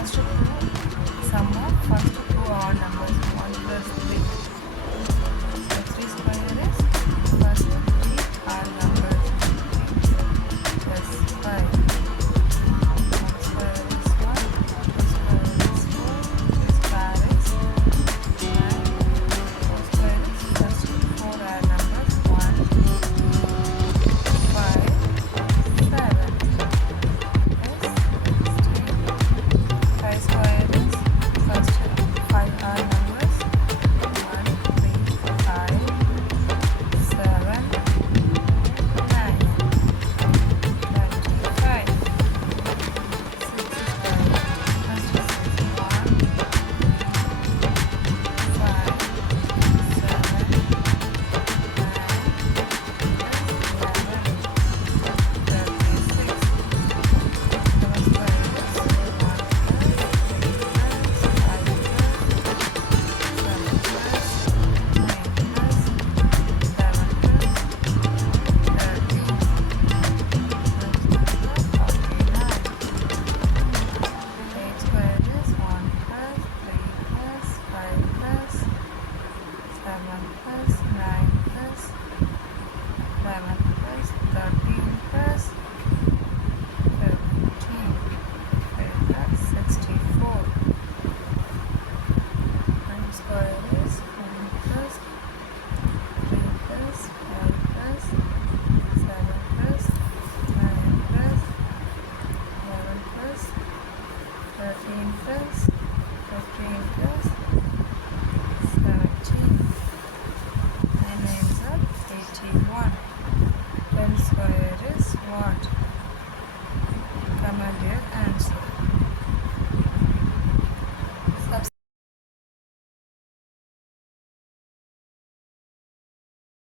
First two sum of first two odd numbers 1 plus 3. So 3 square is first 3 odd numbers 3 plus 5. 1 square is 1, 2 square is 4, 3 square is 9, 4 square is first 4 odd numbers 1, 5, 7 is 16. 5 square is first 5 odd numbers 1, 3, 5, 7, 9, 25. 6 square first is 1, 5, 7, 9, 11, 36. 7 square is 1 plus 3 plus 5 plus 7 plus 9 plus 11 plus 13. 8 square is 1 plus 3 plus 5 plus 7 plus 9 plus 11 plus 13 plus 15. 5 plus 64. 9 square is 1 plus 3 plus 5 plus 7 plus 9 plus 11 plus 13 plus 15 plus 17.